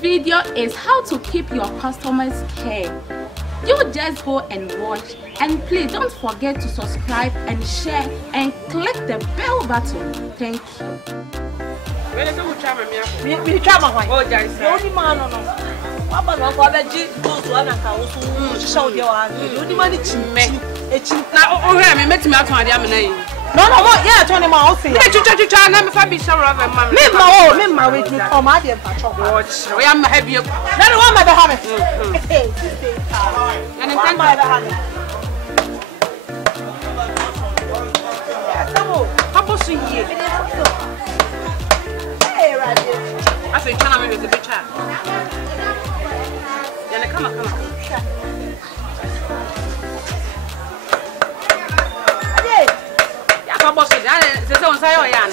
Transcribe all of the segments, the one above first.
video is how to keep your customers' care. You just go and watch, and please don't forget to subscribe and share and click the bell button. Thank you. No, yeah, 20 miles. Me, wait, oh, my dear, we am heavy. Let one my behind. And then my behind. How about you? I say, can I make it a bit chat? Then come on. Boss, I say on say Yan.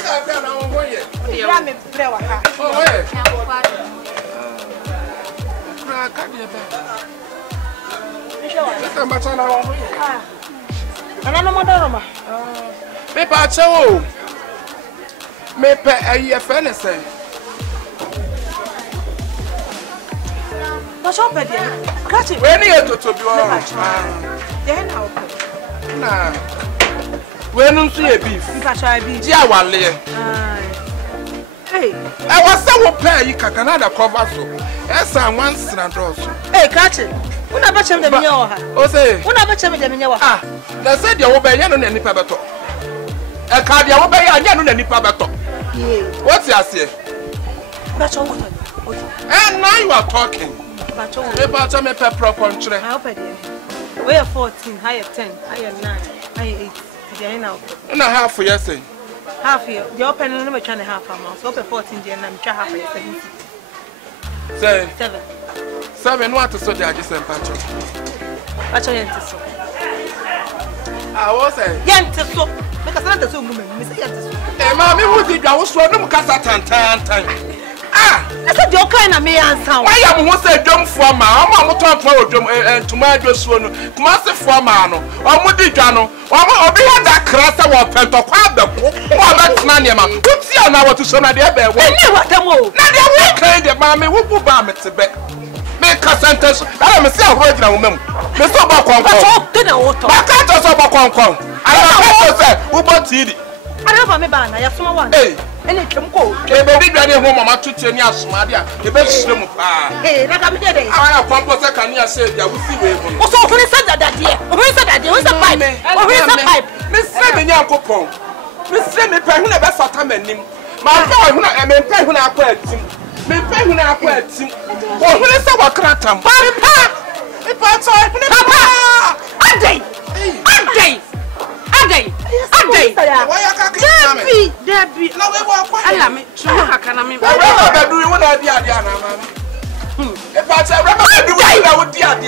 We don't see a beef. If I try beef, yeah, one layer. Hey, I was so pair you can another cover so. Yes, I once and also. Hey, catch it. Who never changed the minua? Oh, say, who never changed the minua? Ah, they said you obey on any pabato. A card you obey on any pabato. What's your say? That's all. And now you are talking. But you make a proper country. I hope it is. We are 14, higher 10, higher 9, higher 8. Now, and a half for your say. Half year, the open number trying to half a month, open 14 and I'm trying half a 17. Say 7. What to so they are just a patch. Patch so. I was saying, Yantis, because I'm not the woman, Miss Yantis. Hey, Mammy, who did I was one of time? Ah, that's a joke kind of me answer. Why am I say dumb for my mamma talk for them and tomato soon, massive for mano, or Mudijano, or be that crassa or Pentoquab, or that's Nanyama. What's your now to son of the other? What the move? Now they kind of mammy who will bomb it to bed. Make a sentence. I am a self word now, ma'am. Mr. Bacon, I can't also Bacon. I don't say, who bought it? I have a banner, I have someone. Hey. And it can go. They may be home on to 10 years, Madia. The best swim of hey, like I'm dead. I have composer can you say that we see. Also, who said that year? Who said that? Who's the pipe? Who's the pipe? Miss Seven Yanko. Miss Seven, who never saw time and him. My boy, who I may pay when I quit him. May pay when I quit him. Or who is our cratam? Papa! If I saw it, Papa! Debbie, no, we walk. I am it. How can I mean? I remember doing what I did, Diana. If I say, remember doing what I would do, I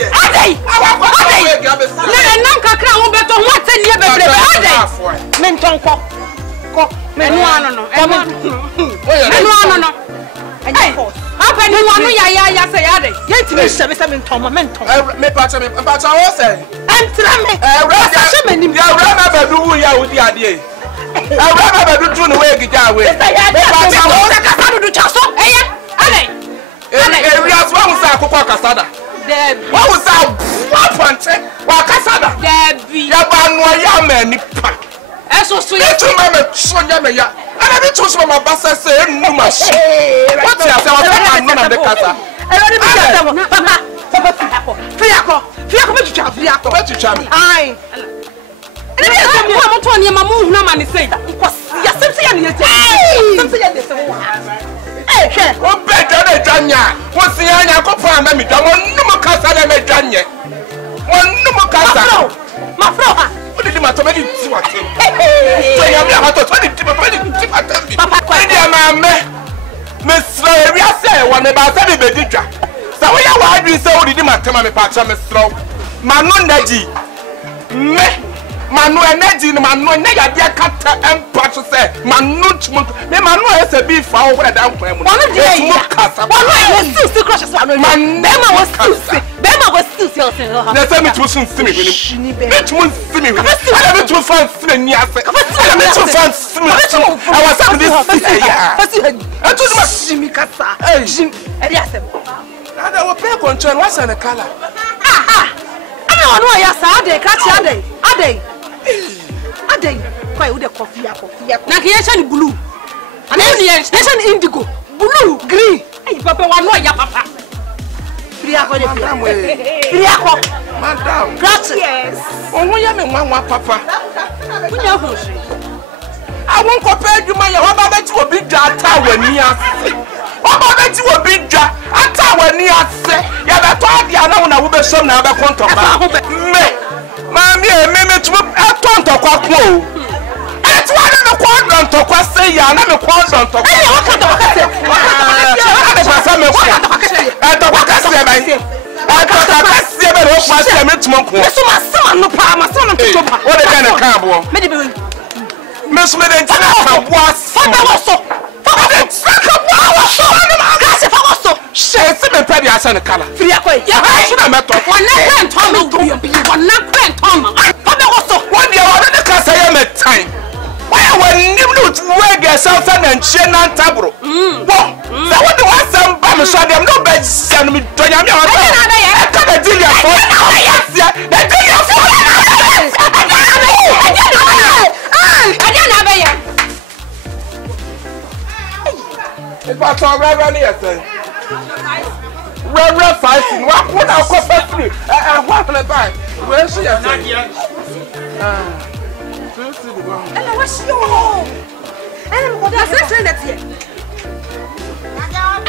what was that? Wakasada. Debbie. Yabanwa nipa. Eso so you to mama sonya me ya. And I chose my bassa say no machine. What you say was none of the casa. Papa. Fiako be to cham. Aye. And I am to mamu na man say that. Ya semse ya ni semse ya de eh, o better than Janya. What's the anya ko fa na mi da mo no casa na me Janya. One no casa. My flower. What did my tomato do? What? So you have to 20 Papa, Miss Ria say, one about the baby. So we are why we say, did my tomato patch on the straw? Manunaji. Manu energy, Manu, Nega, cut and patch say, Manut, Manu has a beef for where down. One of the still crushes one. Bema was still selling. Let's say it was swimming. It was swimming. I never to find swimming. I was up this. I told my Jimmy Cassa. Jim, I will pay control. What's the color? I don't know. Yes, Ade, catch Ade. Quite with the coffee. Now here's blue. And then there's indigo, blue, green. Hey, Papa, one more, ya Papa. Madam. Gracias. Oh, we are one Papa. We are I won't compare you, my Robert to a big data when you are. Robert to a big data when you are. Yeah, that's why I know I will be some other contact. Mammy, maybe to a ton to quack. That's why I'm a quadrant to say, I'm a quadrant to Miss Medina was But already, Reverend Fighting, what would I call free? I want to buy. Where's she? Not yet. And what's your? And what does that say that yet?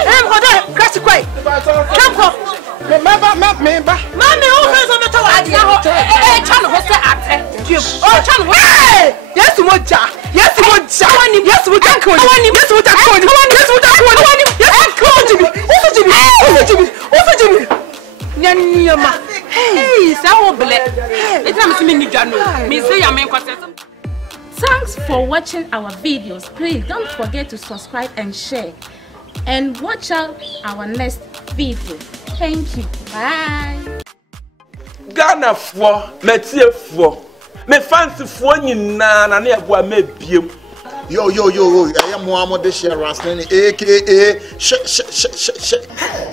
And what that? Catch a quite. Come on. Remember, Mammy, who is on the tower? Channel was at oh, Channel. Yes, what? Yes, what? Yes, what? Yes, Thanks for watching our videos. Please don't forget to subscribe and share. And watch out our next video. Thank you. Bye. Ghana for Metie for me fancy for nyina na na ebo ma biem. Yo, I am Muhammad Share Rasnani, aka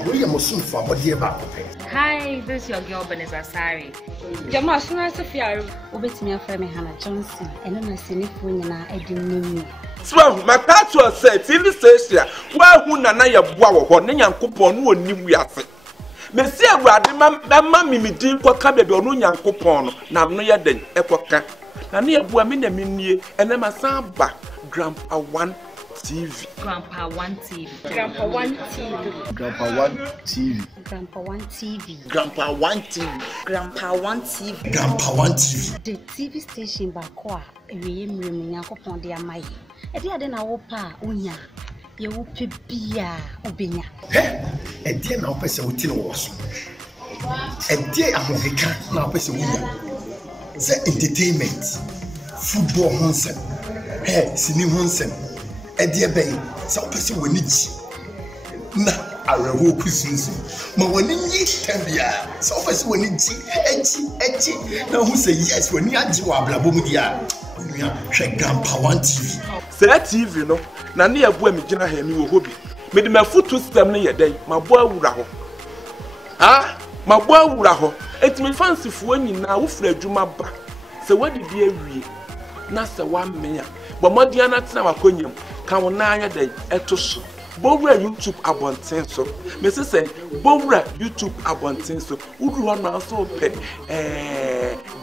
we are Muslim for what here back. Hi, this is your girl Beneza Sari. Jamal Suna Sophia, Obetimi Afreme Hannah Johnson, and I'm a cynical na Edin. So, my pastor said, TV station, where who na ya boa ho ne Nyankopon no oni wiase. Me se awrade ma mi din kwaka bebe onu Nyankopon no na no ye den ekoka. Na ne aboa me na mennie ene masamba Grandpa One TV. Grandpa One TV. Grandpa One TV. Grandpa One TV. Grandpa One TV. Grandpa One TV. Grandpa One TV. Grandpa One TV. The TV station Bakwa, Eweye Mremi Nyankopon de amai. E dey ade na wo pa onya. Ye wo pe bia obenya. E dey na wo pese wo ti no wo so. E dey America na wo pese wo nya. Say entertainment, football honsem. Sini honsem. E dey be say wo pese wo ni ji. Na arewo kusunsu. Ma woni yi tambia. Say wo pese wo ni ji, eji. Na who say yes woni agi wo ablabo mu dia. Grandpa One TV. Say TV no na ne abo am gina ha mi wo hobi. Me de mafutu system ne yeden, mabo awura ho. Mabo awura ho. Etimi fancy fo nyina wo fra adwuma ba. Se wadi bi awie na se wa mmea. Bo modia na tena wakonyam. Ka wo na anya den etoso. Bowura YouTube abonten so. Me say bowura YouTube abonten so. Udu ho na so pe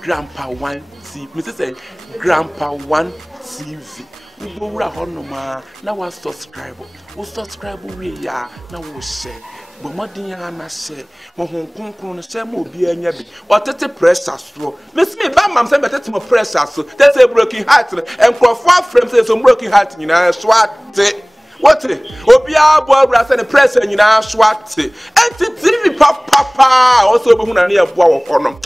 Grandpa One TV. Me say Grandpa One TV. Bowura ho no ma na wa subscribe. Wo subscribe we ya na wo share. Bo modin na share. Mo hon konkron no share mo obi anya bi. Otete pressure so. Me see me ba mam say betete mo pressure so. That's a broken heart. And for frame say some broken heart nyina so ate. What? Obia boy brasa the press and nyina swat. Enti TV papa also be hu na na boa wo no.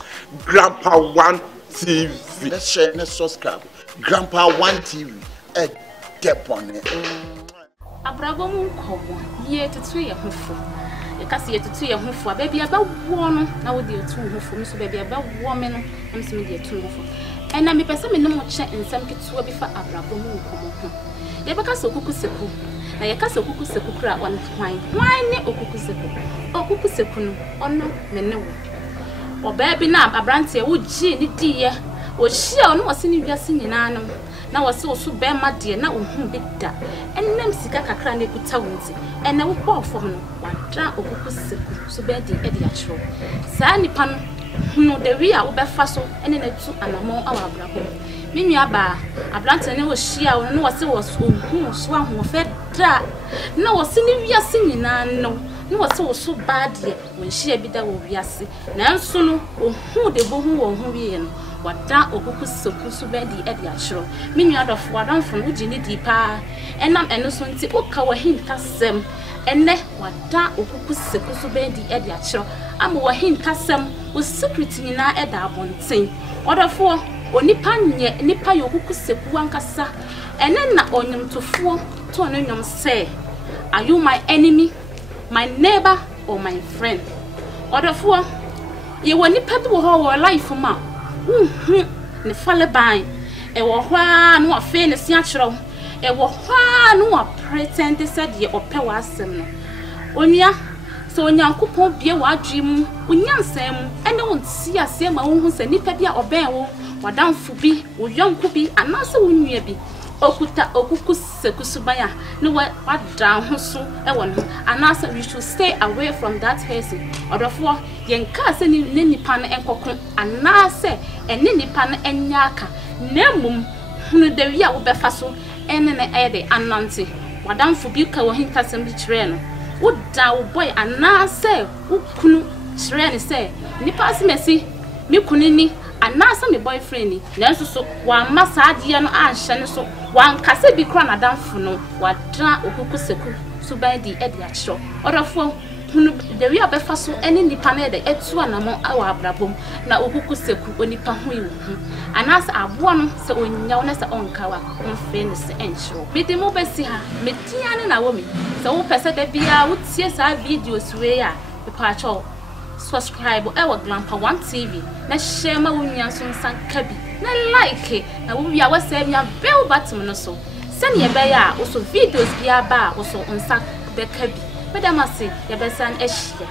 Grandpa One TV. Let's share, let's subscribe. Grandpa One TV. Step on it. Abrabo mu nkomo ye tutu ye hofo. E kasi ye tutu ye hofo baby aba wo no na wo de tutu hofo mi so baby aba wo me no am so me de tutu hofo. Ena me pese me no mo che nsam ketuwa bi fa abrabo mu nkomo ho. Ye beka so kuku seku. Na ye ka so kuku seku kra on hwan. Hwan ne okuku seku. okuku sekunu ono menne wo oba bi na abrante wo gi ni diye wo hia ono wose ni wiase nyina no na wose wo so be ma de na ohun bi da ennem sika kakra na ekuta wonti ene wo kɔ fom no wadra okuku seku so be de a chro saa nipa no hunu de wi a wo be fa so ene na tu anamon awa abrabo mimi aba abrante ne wo hia wo no wose wo ohun so ahofe da na wose ni wiase nyina no no wose wo so bad ye wo hia bi da wo wiase na nso no ohun de bo hu wo hu wi no wada okuku seku so be de a chro mimi adofo wadanfo no gini di pa enam eno so nti oka wa hintasem enne wada okuku seku so be de a chro ama wa hintasem o secret nyina eda abonten odofo onipa nye nipa yokuku seku ankasa ene na onyumtofo to no nyum say are you my enemy, my neighbor or my friend? Odofo ye woni pa bi wo ho wo life ma ne fale ban e wo hwa no afa ne si akiro e wo hwa no pretend said ye ope wa asem no onua so onyankopon bie wa adwem onyansam ene won si ase ma wo hu se nipa bi a oben wo wadamfo bi wo yonko bi anase wo nua bi okuta okuku sekusubaya no wada ho so e won anase we should stay away from that person odofo yenka se ni nipa no enkoko anase ene nipa no enyaka nemum hunu de wi a wo befa so ene ne ede anante wadamfo bi ka wo hinkasem bi kire no wo da wo boy anase wo kunu kire ne se nipa asemesi mi kunini anasa me boyfriend ni nanso so wa masade no anhye ne so wan kase bi kra na damfo no wadra okuku seku so ban di e dia chiro odofo hunu de wi abefa so ene nipa na de etu anamo awa abrabom na okuku seku onipa ho yi hu anasa abo no se onyaw na se onkawa mfe ne se enchiro mede mo besi ha metia ne na wo mi se wo pese de bia wo tie sa videos we ya pa cho subscribe ewa Glampa 1 TV na share ma wunya so nsan kabi na like na wo bia wa save ya bell button no so send ye be ya so videos bia ba so nsa be kabi madam ase ye be san ehia